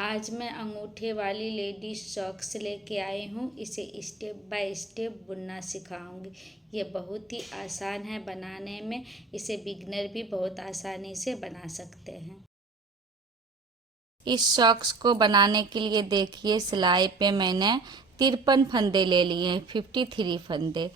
आज मैं अंगूठे वाली लेडीज सॉक्स लेके आई हूँ। इसे स्टेप बाय स्टेप बुनना सिखाऊंगी। ये बहुत ही आसान है बनाने में। इसे बिगनर भी बहुत आसानी से बना सकते हैं। इस सॉक्स को बनाने के लिए देखिए, सिलाई पे मैंने 53 फंदे ले लिए हैं, 53 फंदे।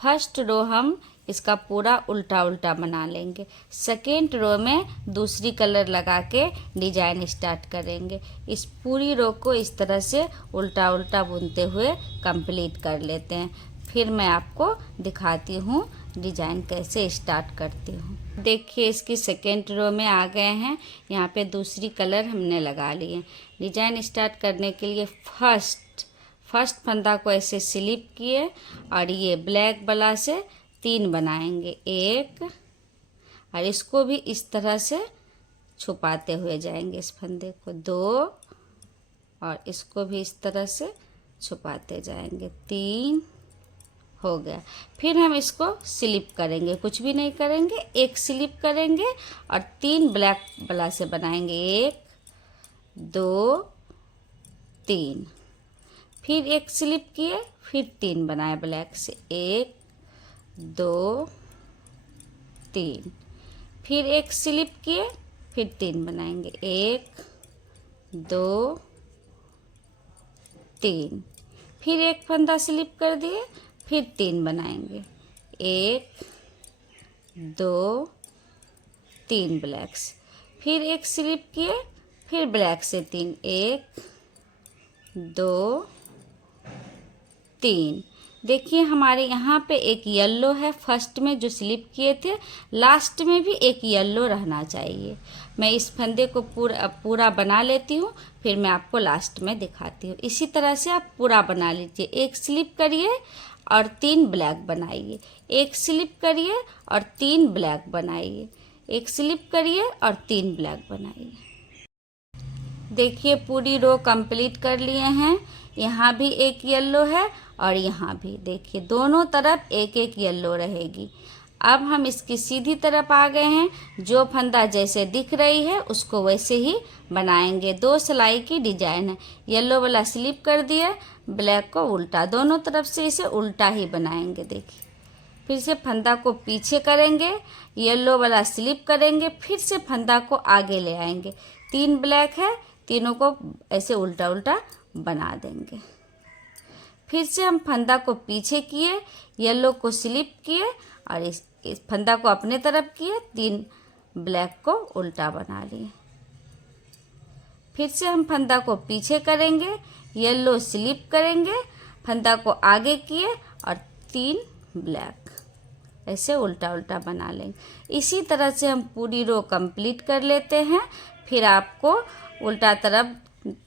फर्स्ट रो हम इसका पूरा उल्टा उल्टा बना लेंगे। सेकेंड रो में दूसरी कलर लगा के डिजाइन स्टार्ट करेंगे। इस पूरी रो को इस तरह से उल्टा उल्टा बुनते हुए कंप्लीट कर लेते हैं। फिर मैं आपको दिखाती हूँ डिजाइन कैसे स्टार्ट करती हूँ। देखिए, इसकी सेकेंड रो में आ गए हैं। यहाँ पे दूसरी कलर हमने लगा ली है। डिजाइन स्टार्ट करने के लिए फर्स्ट फंदा को ऐसे स्लिप किए और ये ब्लैक वाला से 3 बनाएंगे, 1, और इसको भी इस तरह से छुपाते हुए जाएंगे। इस फंदे को 2 और इसको भी इस तरह से छुपाते जाएंगे, 3 हो गया। फिर हम इसको स्लिप करेंगे, कुछ भी नहीं करेंगे, एक स्लिप करेंगे और 3 ब्लैक वाला से बनाएंगे, 1, 2, 3। फिर एक स्लिप किए, फिर 3 बनाए ब्लैक से, 1, 2, 3। फिर एक स्लिप किए, फिर 3 बनाएंगे, 1, 2, 3। फिर एक फंदा स्लिप कर दिए, फिर 3 बनाएंगे, 1, 2, 3 ब्लैक्स। फिर एक स्लिप किए, फिर ब्लैक से 3, 1, 2, 3। देखिए, हमारे यहाँ पे एक येलो है। फर्स्ट में जो स्लिप किए थे, लास्ट में भी एक येलो रहना चाहिए। मैं इस फंदे को पूरा बना लेती हूँ, फिर मैं आपको लास्ट में दिखाती हूँ। इसी तरह से आप पूरा बना लीजिए। एक स्लिप करिए और 3 ब्लैक बनाइए, एक स्लिप करिए और 3 ब्लैक बनाइए, एक स्लिप करिए और 3 ब्लैक बनाइए। देखिए, पूरी रो कंप्लीट कर लिए हैं। यहाँ भी एक येलो है और यहाँ भी देखिए, दोनों तरफ एक एक येलो रहेगी। अब हम इसकी सीधी तरफ आ गए हैं। जो फंदा जैसे दिख रही है उसको वैसे ही बनाएंगे। 2 सिलाई की डिजाइन है। येलो वाला स्लिप कर दिया, ब्लैक को उल्टा, दोनों तरफ से इसे उल्टा ही बनाएंगे। देखिए, फिर से फंदा को पीछे करेंगे, येलो वाला स्लिप करेंगे, फिर से फंदा को आगे ले आएंगे। 3 ब्लैक है, तीनों को ऐसे उल्टा उल्टा बना देंगे। फिर से हम फंदा को पीछे किए, येलो को स्लिप किए और इस फंदा को अपने तरफ किए, 3 ब्लैक को उल्टा बना लिए। फिर से हम फंदा को पीछे करेंगे, येलो स्लिप करेंगे, फंदा को आगे किए और 3 ब्लैक ऐसे उल्टा उल्टा बना लेंगे। इसी तरह से हम पूरी रो कंप्लीट कर लेते हैं। फिर आपको उल्टा तरफ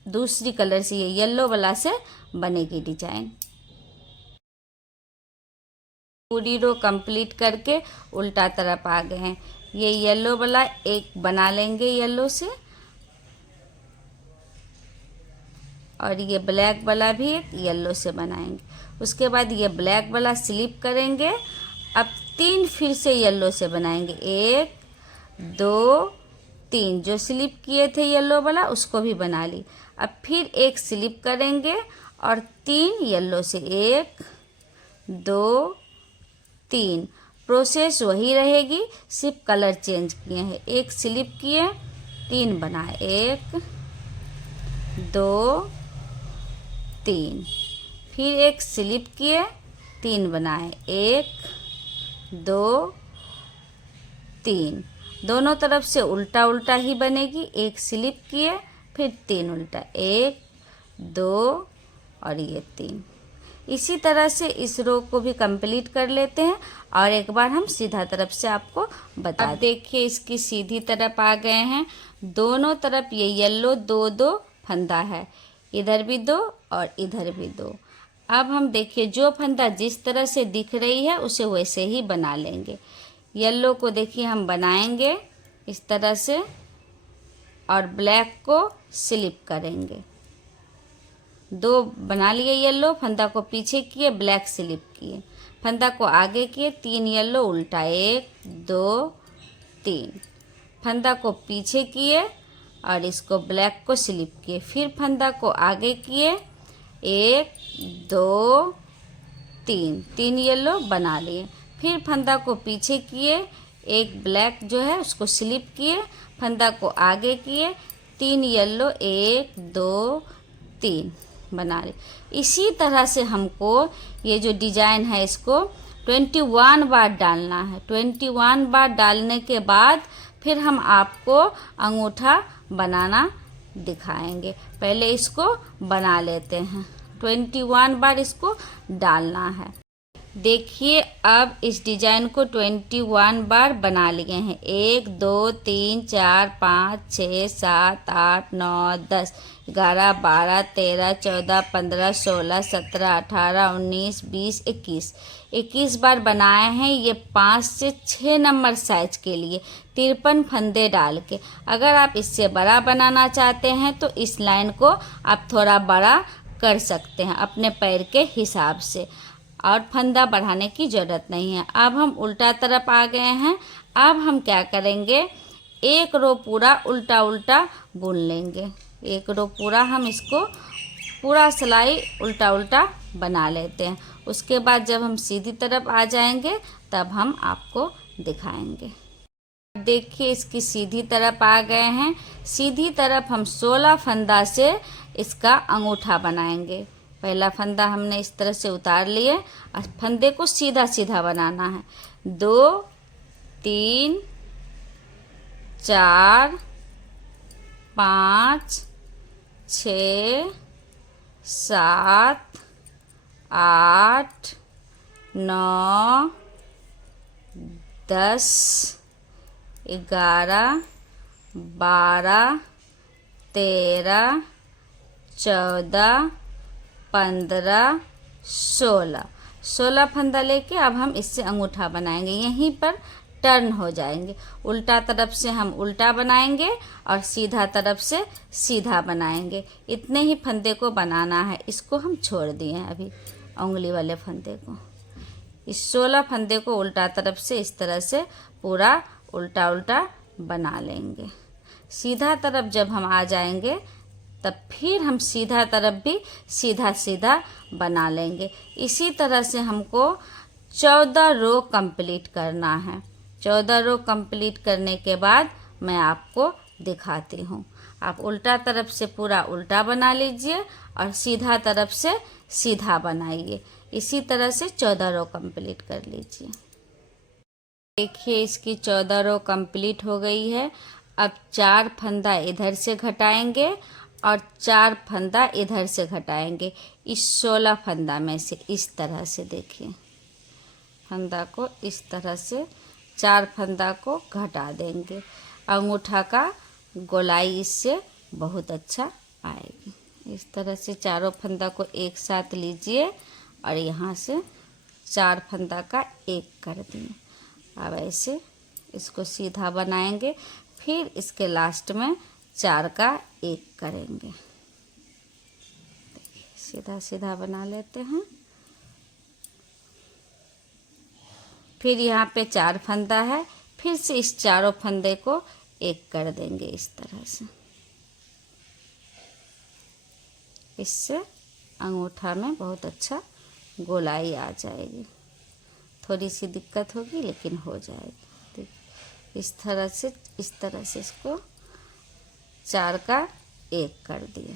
दूसरी कलर से, ये येलो वाला से बनेगी डिजाइन। पूरी रो कंप्लीट करके उल्टा तरफ आ गए हैं। ये येलो वाला एक बना लेंगे येलो से, और ये ब्लैक वाला भी एक येलो से बनाएंगे। उसके बाद ये ब्लैक वाला स्लिप करेंगे। अब 3 फिर से येलो से बनाएंगे, 1, 2, 3। जो स्लिप किए थे येलो वाला उसको भी बना ली। अब फिर एक स्लिप करेंगे और 3 येलो से, 1, 2, 3। प्रोसेस वही रहेगी, सिर्फ कलर चेंज किए हैं। एक स्लिप किए, 3 बनाए, 1, 2, 3। फिर एक स्लिप किए, 3 बनाए, 1, 2, 3। दोनों तरफ से उल्टा उल्टा ही बनेगी। एक स्लिप किए, फिर 3 उल्टा, 1, 2 और ये 3। इसी तरह से इस रो को भी कंप्लीट कर लेते हैं। और एक बार हम सीधा तरफ से आपको बता दें। देखिए, इसकी सीधी तरफ आ गए हैं। दोनों तरफ ये येलो 2-2 फंदा है, इधर भी 2 और इधर भी 2। अब हम देखिए, जो फंदा जिस तरह से दिख रही है उसे वैसे ही बना लेंगे। येलो को देखिए हम बनाएंगे इस तरह से और ब्लैक को स्लिप करेंगे। 2 बना लिए येलो, फंदा को पीछे किए, ब्लैक स्लिप किए, फंदा को आगे किए, 3 येलो उल्टा, 1, 2, 3। फंदा को पीछे किए और इसको ब्लैक को स्लिप किए, फिर फंदा को आगे किए, 1 2 3, 3 येलो बना लिए, फिर फंदा को पीछे किए, एक ब्लैक जो है उसको स्लिप किए, फंदा को आगे किए, 3 येलो, 1 2 3 बना लिए। इसी तरह से हमको ये जो डिजाइन है इसको 21 बार डालना है। 21 बार डालने के बाद फिर हम आपको अंगूठा बनाना दिखाएंगे। पहले इसको बना लेते हैं। 21 बार इसको डालना है। देखिए अब इस डिजाइन को 21 बार बना लिए हैं। 1 2 3 4 5 6 7 8 9 10 11 12 13 14 15 16 17 18 19 20 21 21 बार बनाए हैं। ये 5 से 6 नंबर साइज के लिए 53 फंदे डाल के। अगर आप इससे बड़ा बनाना चाहते हैं तो इस लाइन को आप थोड़ा बड़ा कर सकते हैं अपने पैर के हिसाब से, और फंदा बढ़ाने की ज़रूरत नहीं है। अब हम उल्टा तरफ आ गए हैं। अब हम क्या करेंगे, एक रो पूरा उल्टा उल्टा बुन लेंगे। एक रो पूरा हम इसको पूरा सिलाई उल्टा उल्टा बना लेते हैं। उसके बाद जब हम सीधी तरफ आ जाएंगे तब हम आपको दिखाएंगे। देखिए इसकी सीधी तरफ आ गए हैं। सीधी तरफ हम 16 फंदा से इसका अंगूठा बनाएंगे। पहला फंदा हमने इस तरह से उतार लिए और फंदे को सीधा सीधा बनाना है। 2 3 4 5 6 7 8 9 10 11 12 13 14 15 16 फंदा लेके अब हम इससे अंगूठा बनाएंगे। यहीं पर टर्न हो जाएंगे। उल्टा तरफ से हम उल्टा बनाएंगे और सीधा तरफ से सीधा बनाएंगे। इतने ही फंदे को बनाना है। इसको हम छोड़ दिए हैं अभी उंगली वाले फंदे को। इस 16 फंदे को उल्टा तरफ से इस तरह से पूरा उल्टा उल्टा बना लेंगे। सीधा तरफ जब हम आ जाएंगे तब फिर हम सीधा तरफ भी सीधा सीधा बना लेंगे। इसी तरह से हमको 14 रो कंप्लीट करना है। 14 रो कंप्लीट करने के बाद मैं आपको दिखाती हूँ। आप उल्टा तरफ से पूरा उल्टा बना लीजिए और सीधा तरफ से सीधा बनाइए। इसी तरह से 14 रो कंप्लीट कर लीजिए। देखिए इसकी 14 रो कंप्लीट हो गई है। अब 4 फंदा इधर से घटाएंगे और 4 फंदा इधर से घटाएंगे। इस 16 फंदा में से इस तरह से देखिए, फंदा को इस तरह से 4 फंदा को घटा देंगे। अंगूठा का गोलाई इससे बहुत अच्छा आएगी। इस तरह से चारों फंदा को एक साथ लीजिए और यहाँ से 4 फंदा का एक कर दिए। अब ऐसे इसको सीधा बनाएंगे, फिर इसके लास्ट में 4 का एक करेंगे। सीधा सीधा बना लेते हैं। फिर यहाँ पे 4 फंदा है, फिर से इस चारों फंदे को एक कर देंगे इस तरह से। इससे अंगूठा में बहुत अच्छा गोलाई आ जाएगी। थोड़ी सी दिक्कत होगी लेकिन हो जाएगी। इस तरह से इसको 4 का एक कर दिया।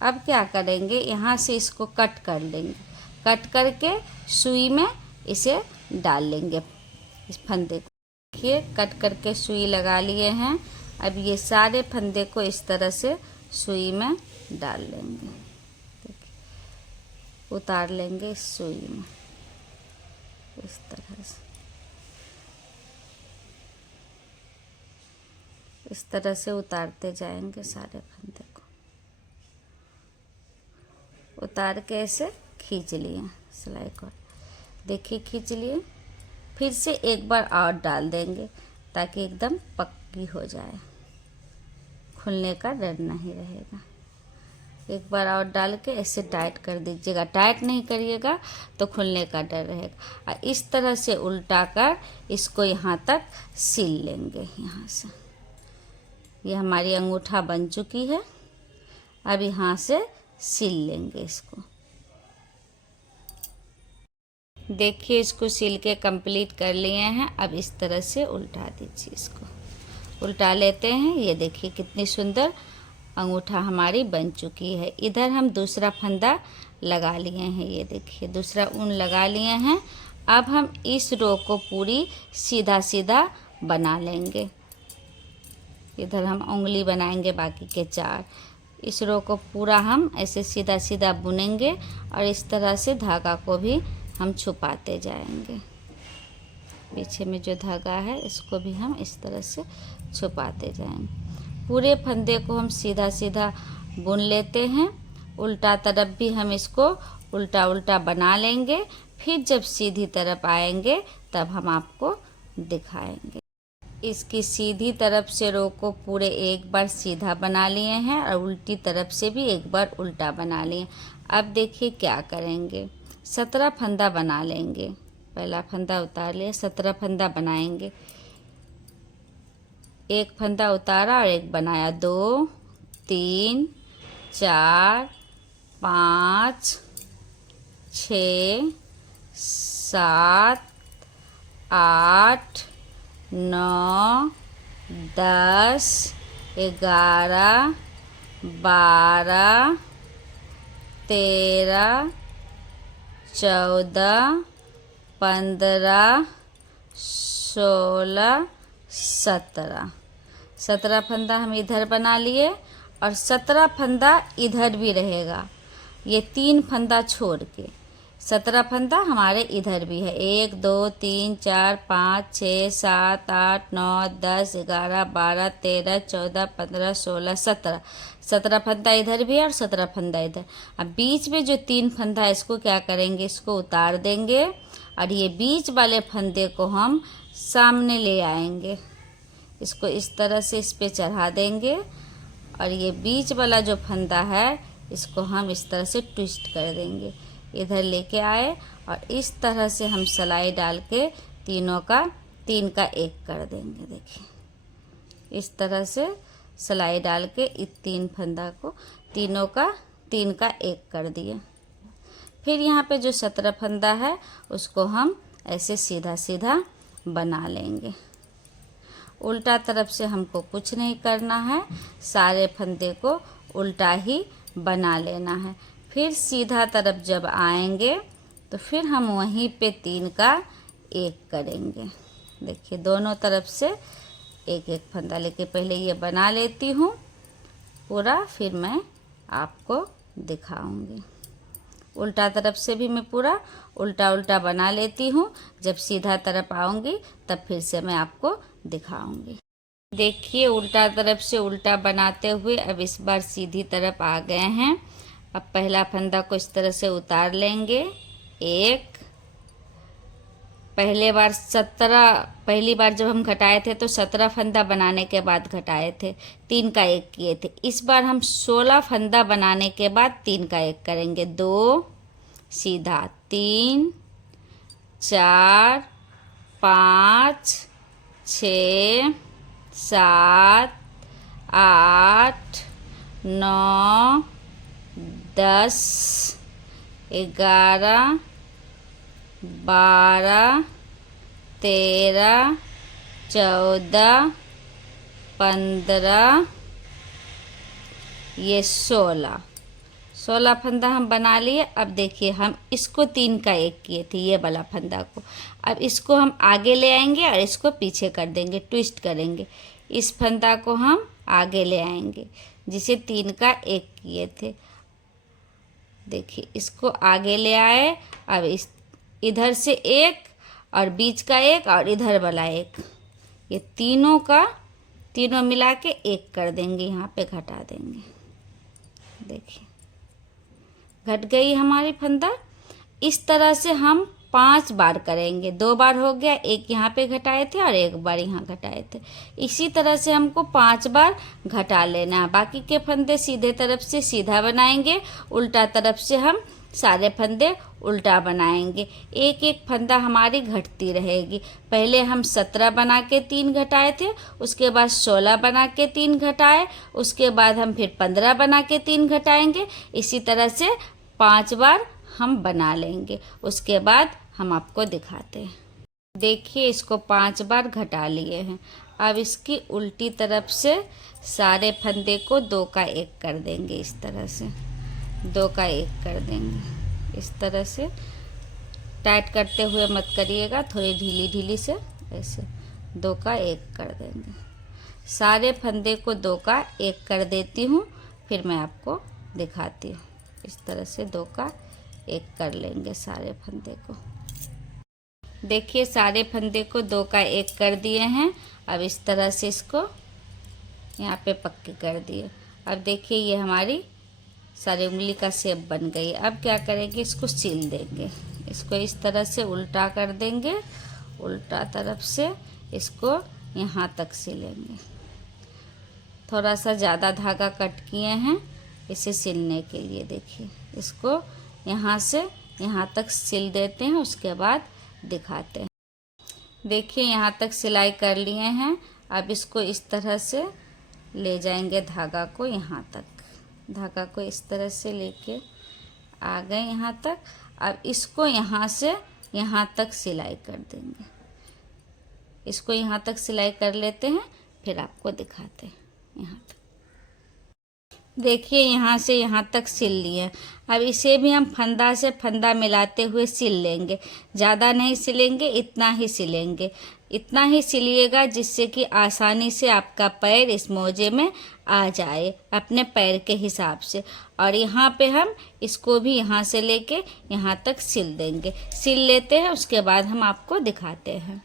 अब क्या करेंगे, यहाँ से इसको कट कर लेंगे। कट करके सुई में इसे डाल लेंगे इस फंदे को। देखिए कट करके सुई लगा लिए हैं। अब ये सारे फंदे को इस तरह से सुई में डाल लेंगे। उतार लेंगे इस सुई में इस तरह से। इस तरह से उतारते जाएंगे सारे फंदे को। उतार के ऐसे खींच लिए सिलाई को। देखिए खींच लिए। फिर से एक बार और डाल देंगे ताकि एकदम पक्की हो जाए, खुलने का डर नहीं रहेगा। एक बार और डाल के ऐसे टाइट कर दीजिएगा। टाइट नहीं करिएगा तो खुलने का डर रहेगा। और इस तरह से उल्टा कर इसको यहाँ तक सिल लेंगे। यहाँ से ये हमारी अंगूठा बन चुकी है। अब यहाँ से सिल लेंगे इसको। देखिए इसको सिल के कंप्लीट कर लिए हैं। अब इस तरह से उल्टा दीजिए, इसको उल्टा लेते हैं। ये देखिए कितनी सुंदर अंगूठा हमारी बन चुकी है। इधर हम दूसरा फंदा लगा लिए हैं। ये देखिए दूसरा ऊन लगा लिए हैं। अब हम इस रो को पूरी सीधा सीधा बना लेंगे। इधर हम उंगली बनाएंगे बाकी के 4। इस रो को पूरा हम ऐसे सीधा सीधा बुनेंगे और इस तरह से धागा को भी हम छुपाते जाएंगे। पीछे में जो धागा है इसको भी हम इस तरह से छुपाते जाएंगे। पूरे फंदे को हम सीधा सीधा बुन लेते हैं। उल्टा तरफ भी हम इसको उल्टा उल्टा बना लेंगे। फिर जब सीधी तरफ आएंगे तब हम आपको दिखाएंगे। इसकी सीधी तरफ से रो को पूरे एक बार सीधा बना लिए हैं और उल्टी तरफ से भी एक बार उल्टा बना लिए। अब देखिए क्या करेंगे, 17 फंदा बना लेंगे। पहला फंदा उतार लिया, 17 फंदा बनाएंगे। एक फंदा उतारा और एक बनाया। 2 3 4 5 6 7 8 9 10 11 12 13 14 15 16 17 फंदा हम इधर बना लिए और 17 फंदा इधर भी रहेगा। ये 3 फंदा छोड़ के 17 फंदा हमारे इधर भी है। 1 2 3 4 5 6 7 8 9 10 11 12 13 14 15 16 17 फंदा इधर भी है और 17 फंदा इधर। अब बीच में जो 3 फंदा है इसको क्या करेंगे, इसको उतार देंगे और ये बीच वाले फंदे को हम सामने ले आएंगे। इसको इस तरह से इस पे चढ़ा देंगे और ये बीच वाला जो फंदा है इसको हम इस तरह से ट्विस्ट कर देंगे। इधर लेके आए और इस तरह से हम सिलाई डाल के 3 का 1 कर देंगे। देखिए इस तरह से सिलाई डाल के इस 3 फंदा को 3 का 1 कर दिए। फिर यहाँ पे जो 17 फंदा है उसको हम ऐसे सीधा सीधा बना लेंगे। उल्टा तरफ से हमको कुछ नहीं करना है, सारे फंदे को उल्टा ही बना लेना है। फिर सीधा तरफ जब आएंगे तो फिर हम वहीं पे 3 का 1 करेंगे। देखिए दोनों तरफ से एक एक फंदा लेके पहले ये बना लेती हूँ पूरा, फिर मैं आपको दिखाऊंगी। उल्टा तरफ से भी मैं पूरा उल्टा उल्टा बना लेती हूँ। जब सीधा तरफ आऊँगी तब फिर से मैं आपको दिखाऊंगी। देखिए उल्टा तरफ से उल्टा बनाते हुए अब इस बार सीधी तरफ आ गए हैं। अब पहला फंदा को इस तरह से उतार लेंगे। 1 पहली बार जब हम घटाए थे तो 17 फंदा बनाने के बाद घटाए थे, 3 का 1 किए थे। इस बार हम 16 फंदा बनाने के बाद 3 का 1 करेंगे। 2 सीधा 3 4 5 6 7 8 9 10 11 12 13 14 15 ये 16 फंदा हम बना लिए। अब देखिए हम इसको 3 का 1 किए थे, ये वाला फंदा को। अब इसको हम आगे ले आएंगे और इसको पीछे कर देंगे, ट्विस्ट करेंगे। इस फंदा को हम आगे ले आएंगे जिसे 3 का 1 किए थे। देखिए इसको आगे ले आए। अब इस इधर से 1 और बीच का 1 और इधर वाला 1, ये तीनों मिला के 1 कर देंगे। यहाँ पे घटा देंगे। देखिए घट गई हमारी फंदा। इस तरह से हम 5 बार करेंगे। 2 बार हो गया, 1 यहाँ पे घटाए थे और 1 बार यहाँ घटाए थे। इसी तरह से हमको 5 बार घटा लेना है। बाकी के फंदे सीधे तरफ से सीधा बनाएंगे, उल्टा तरफ से हम सारे फंदे उल्टा बनाएंगे। एक एक फंदा हमारी घटती रहेगी। पहले हम 17 बना के 3 घटाए थे, उसके बाद 16 बना के 3 घटाए, उसके बाद हम फिर 15 बना के 3 घटाएंगे। इसी तरह से 5 बार हम बना लेंगे। उसके बाद हम आपको दिखाते हैं। देखिए, इसको 5 बार घटा लिए हैं। अब इसकी उल्टी तरफ से सारे फंदे को 2 का 1 कर देंगे। इस तरह से 2 का 1 कर देंगे। इस तरह से टाइट करते हुए मत करिएगा, थोड़ी ढीली ढीली से ऐसे 2 का 1 कर देंगे। सारे फंदे को 2 का 1 कर देती हूँ, फिर मैं आपको दिखाती हूँ। इस तरह से 2 का 1 कर लेंगे सारे फंदे को। देखिए, सारे फंदे को 2 का 1 कर दिए हैं। अब इस तरह से इसको यहाँ पे पक्के कर दिए। अब देखिए, ये हमारी सारी उंगली का शेप बन गई। अब क्या करेंगे, इसको सील देंगे। इसको इस तरह से उल्टा कर देंगे, उल्टा तरफ से इसको यहाँ तक सिलेंगे। थोड़ा सा ज़्यादा धागा कट किए हैं इसे सिलने के लिए। देखिए, इसको यहाँ से यहाँ तक सिल देते हैं, उसके बाद दिखाते हैं। देखिए, यहाँ तक सिलाई कर लिए हैं। अब इसको इस तरह से ले जाएंगे धागा को यहाँ तक। धागा को इस तरह से लेके आ गए यहाँ तक। अब इसको यहाँ से यहाँ तक सिलाई कर देंगे। इसको यहाँ तक सिलाई कर लेते हैं, फिर आपको दिखाते हैं। यहाँ तक देखिए, यहाँ से यहाँ तक सिल लिए। अब इसे भी हम फंदा से फंदा मिलाते हुए सिल लेंगे। ज़्यादा नहीं सिलेंगे, इतना ही सिलेंगे। इतना ही सिलिएगा जिससे कि आसानी से आपका पैर इस मोजे में आ जाए अपने पैर के हिसाब से। और यहाँ पे हम इसको भी यहाँ से लेके यहाँ तक सिल देंगे। सिल लेते हैं, उसके बाद हम आपको दिखाते हैं।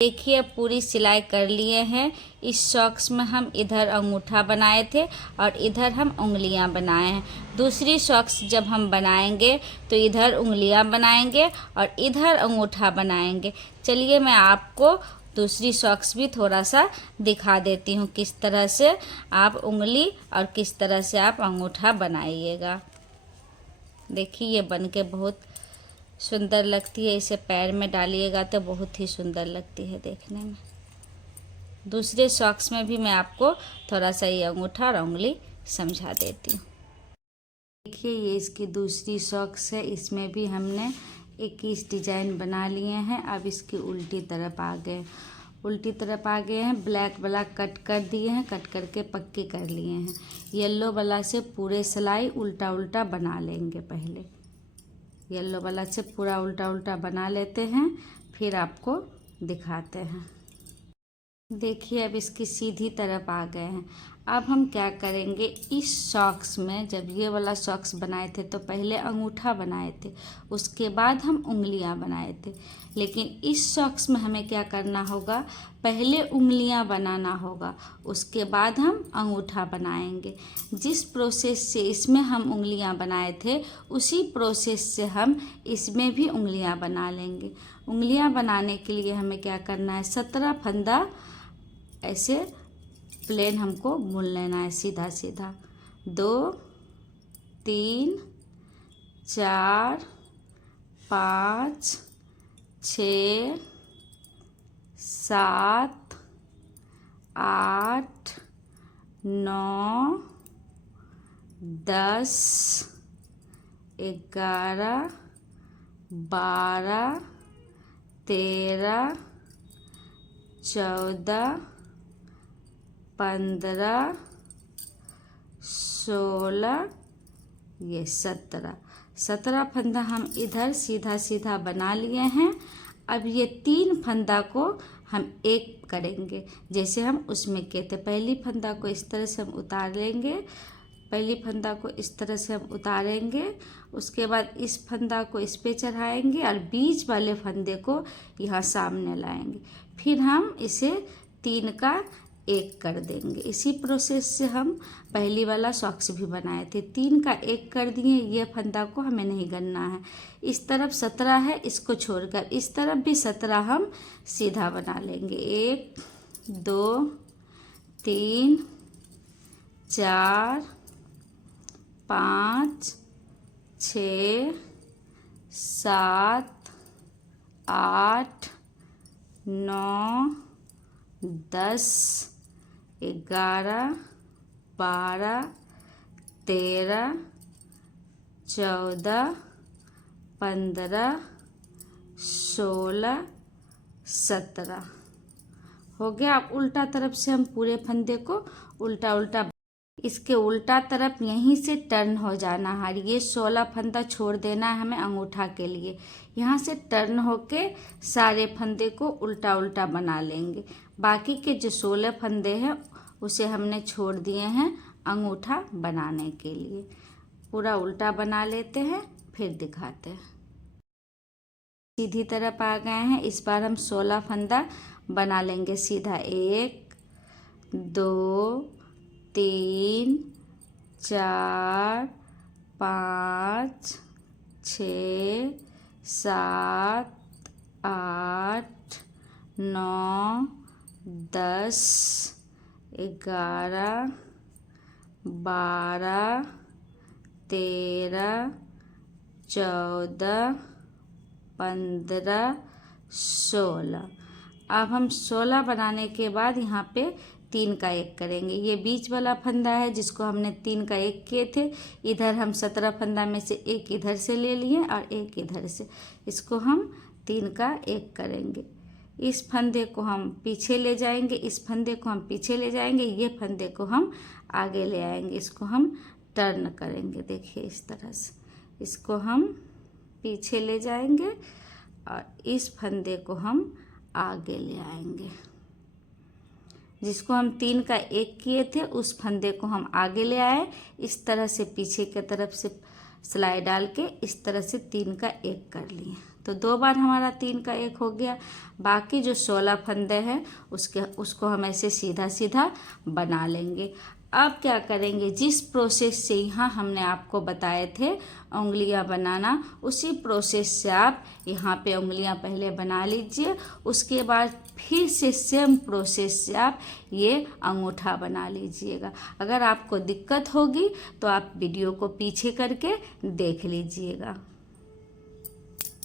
देखिए, अब पूरी सिलाई कर लिए हैं। इस सॉक्स में हम इधर अंगूठा बनाए थे और इधर हम उंगलियां बनाए हैं। दूसरी सॉक्स जब हम बनाएंगे तो इधर उंगलियां बनाएंगे और इधर अंगूठा बनाएंगे। चलिए, मैं आपको दूसरी सॉक्स भी थोड़ा सा दिखा देती हूँ, किस तरह से आप उंगली और किस तरह से आप अंगूठा बनाइएगा। देखिए, ये बनके बहुत सुंदर लगती है। इसे पैर में डालिएगा तो बहुत ही सुंदर लगती है देखने में। दूसरे सॉक्स में भी मैं आपको थोड़ा सा ये अंगूठा और उंगली समझा देती हूँ। देखिए, ये इसकी दूसरी सॉक्स है। इसमें भी हमने 21 डिजाइन बना लिए हैं। अब इसकी उल्टी तरफ आ गए, उल्टी तरफ आ गए हैं। ब्लैक वाला कट कर दिए हैं, कट करके पक्के कर लिए हैं। येलो वाला से पूरे सिलाई उल्टा उल्टा बना लेंगे। पहले येलो वाला से पूरा उल्टा उल्टा बना लेते हैं, फिर आपको दिखाते हैं। देखिए, अब इसकी सीधी तरफ आ गए हैं। अब हम क्या करेंगे, इस सॉक्स में जब ये वाला सॉक्स बनाए थे तो पहले अंगूठा बनाए थे, उसके बाद हम उंगलियां बनाए थे। लेकिन इस सॉक्स में हमें क्या करना होगा, पहले उंगलियां बनाना होगा, उसके बाद हम अंगूठा बनाएंगे। जिस प्रोसेस से इसमें हम उंगलियां बनाए थे, उसी प्रोसेस से हम इसमें भी उंगलियां बना लेंगे। उंगलियां बनाने के लिए हमें क्या करना है, 17 फंदा ऐसे प्लेन हमको बुन लेना है, सीधा सीधा। 2 3 4 5 6 7 8 9 10 11 12 13 14 15 16 ये 17 फंदा हम इधर सीधा सीधा बना लिए हैं। अब ये 3 फंदा को हम एक करेंगे, जैसे हम उसमें किए थे। पहली फंदा को इस तरह से हम उतार लेंगे, पहली फंदा को इस तरह से हम उतारेंगे। उसके बाद इस फंदा को इस पे चढ़ाएंगे और बीच वाले फंदे को यहाँ सामने लाएंगे। फिर हम इसे 3 का 1 कर देंगे। इसी प्रोसेस से हम पहली वाला सॉक्स भी बनाए थे। 3 का 1 कर दिए। ये फंदा को हमें नहीं गनना है। इस तरफ 17 है, इसको छोड़कर इस तरफ भी 17 हम सीधा बना लेंगे। 1 2 3 4 5 6 7 8 9 10 11 12 13 14 15 16 17 हो गया। अब उल्टा तरफ से हम पूरे फंदे को उल्टा उल्टा, इसके उल्टा तरफ यहीं से टर्न हो जाना है। ये 16 फंदा छोड़ देना है हमें अंगूठा के लिए। यहाँ से टर्न होके सारे फंदे को उल्टा उल्टा बना लेंगे। बाकी के जो 16 फंदे हैं उसे हमने छोड़ दिए हैं अंगूठा बनाने के लिए। पूरा उल्टा बना लेते हैं, फिर दिखाते हैं। सीधी तरफ आ गए हैं। इस बार हम 16 फंदा बना लेंगे सीधा। 1 2 3 4 5 6 7 8 9 10 11 12 13 14 15 16। अब हम 16 बनाने के बाद यहाँ पे 3 का 1 करेंगे। ये बीच वाला फंदा है जिसको हमने 3 का 1 किए थे। इधर हम 17 फंदा में से 1 इधर से ले लिए और 1 इधर से, इसको हम 3 का 1 करेंगे। इस फंदे को हम पीछे ले जाएंगे, इस फंदे को हम पीछे ले जाएंगे, ये फंदे को हम आगे ले आएंगे। इसको हम टर्न करेंगे, देखिए इस तरह से। इसको हम पीछे ले जाएंगे और इस फंदे को हम आगे ले आएंगे। जिसको हम 3 का 1 किए थे उस फंदे को हम आगे ले आए। इस तरह से पीछे की तरफ से सिलाई डाल के इस तरह से 3 का 1 कर लिए। तो 2 बार हमारा 3 का 1 हो गया। बाकी जो 16 फंदे हैं उसको हम ऐसे सीधा सीधा बना लेंगे। अब क्या करेंगे, जिस प्रोसेस से यहाँ हमने आपको बताए थे उंगलियाँ बनाना, उसी प्रोसेस से आप यहाँ पे उंगलियाँ पहले बना लीजिए। उसके बाद फिर से सेम प्रोसेस से आप ये अंगूठा बना लीजिएगा। अगर आपको दिक्कत होगी तो आप वीडियो को पीछे करके देख लीजिएगा।